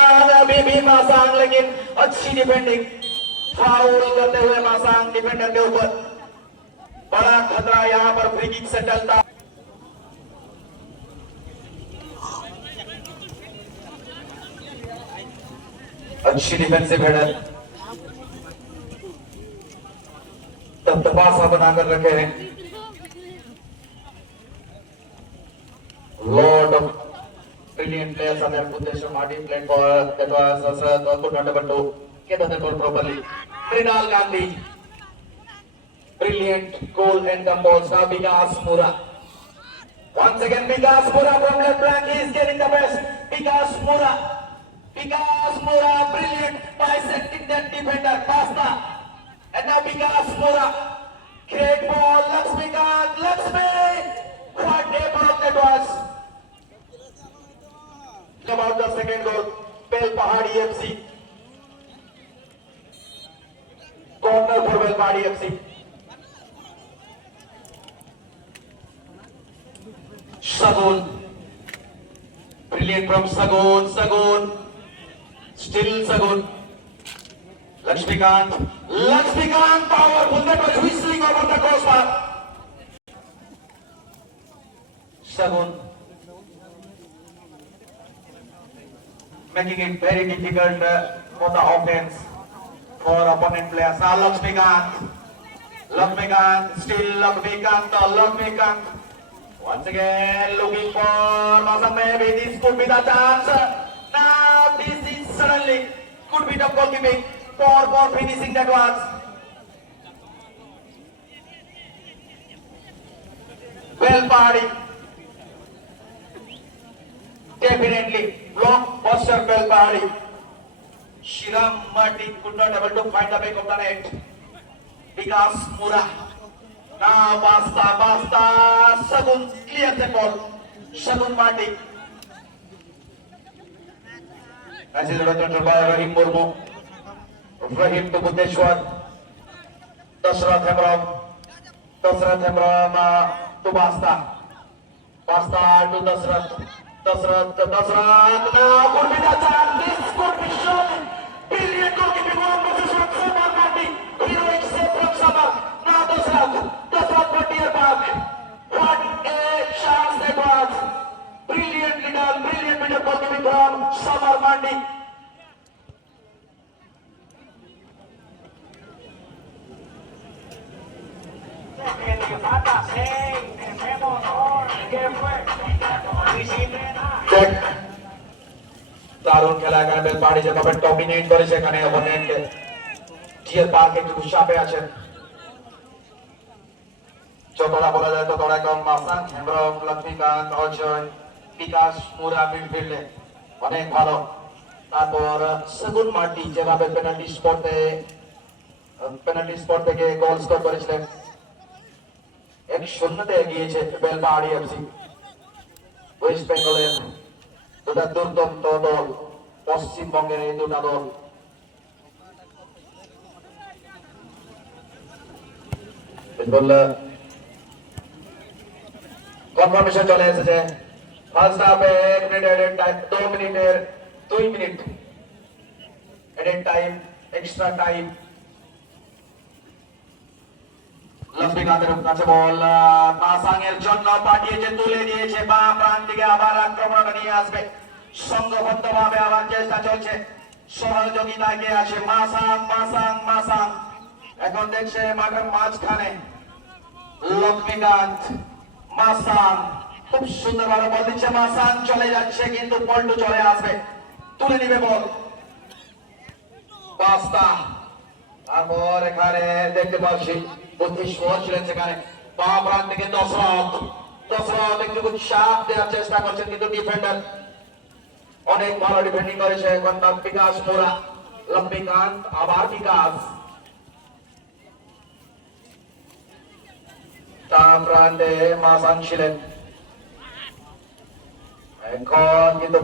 भी मासांग, लेकिन अच्छी डिफेंडिंग, फाउल करते हुए मासांग डिफेंडर के ऊपर। बड़ा खतरा यहाँ पर फ्री किक से टलता। अच्छी डिफेंसिव हेडर, तबासा बनाकर रखे हैं। Lot of brilliant players are there. Buddheshwar Martin played for that was could not able to get the ball properly. Mrinal Gandhi, brilliant goal and composed. Now Vikas Mura. Once again Vikas Mura from left flank. He is getting the best. Vikas Mura, brilliant bisecting that defender. Pasta. And now Vikas Mura. Great ball. Lakshmi. What a ball that was. About the second goal, Bel Pahadi FC. Corner for Bel Pahadi FC. Sagun, brilliant from Sagun, still Sagun. Lakshmikant, powerful, that was whistling over the crossbar. Sagun, making it very difficult for the offense for opponent players. Now Lakshmikant, still Lakshmikant. Once again looking for Masang. Maybe this could be the chance. Now this is suddenly could be the goalkeeping for finishing that once. Well party. Definitely block posture Bel Pahadi. Shiram Martin could not able to find the back of the net. Vikas Mura. Now Basta. Sagun clear the ball. Sagun Martin. As is returned by Rahim Murmu. Rahim to Buddheshwar. Dasrath Hemram to Basta. Basta to Dasrath. Now could be the chance. This could be shown. Brilliant goalkeeping one versus one. Samar Mandi. Heroic save from Samar. Now Dasrath for dear back. What a chance that was. Brilliantly done. Brilliant bit of goalkeeping from Samar Mandi. দারুণ খেলা এখানে bell পাহাড়ি যেভাবে dominate করেছে এখানে অপোনেন্টকে। GL park একটু চাপে আছেন, যতটা বলা যায় ততটা কম। মাসান হেমব্রম, লক্ষ্মীকান্ত, অজয়, বিকাশ মুরা মিডফিল্ডে অনেক ভালো। তারপর সেগুন মার্টি যেভাবে পেনাল্টি স্পট থেকে গোল স্কোর করেছিলেন। 1-0 এগিয়েছে বেল পাহাড়ি এফসি। ওয়েস্ট বেঙ্গলের দুটা দুর্দান্ত দল, পশ্চিমবঙ্গের এই দুটা দল। কনফার্মেশন চলে এসেছে। ফার্স্ট হাফে 1 minute added time, 2 minute added time, extra time. লক্ষ্মীকান্তের কাছে বল মাসাংয়ের জন্য পাঠিয়েছে, তুলে দিয়েছে বা প্রাণ দিকে। আবার আক্রমণটা নিয়ে আসবে, সংঘবদ্ধ ভাবে আবার চেষ্টা চলছে। সহযোগিতায় কে আছে? মাসাং। এখন দেখছে মাঠের মাঝখানে লক্ষ্মীকান্ত। মাসাং খুব সুন্দর ভাবে বল দিচ্ছে। মাসাং চলে যাচ্ছে, কিন্তু পল্টু চলে আসবে, তুলে নিবে বল পাস্তা। তারপর এখানে দেখতে পাচ্ছি বুদ্ধিশ্বর ছিলেন সেখানে। বাঁ প্রান্ত থেকে দশরথ একটু চাপ দেওয়ার চেষ্টা করছেন, কিন্তু ডিফেন্ডার অনেক ভালো ডিফেন্ডিং করেছে। এখন বিকাশ মোরা, লক্ষ্মীকান্ত, আবার বিকাশ। তার প্রান্তে মাসান ছিলেন, এখন কিন্তু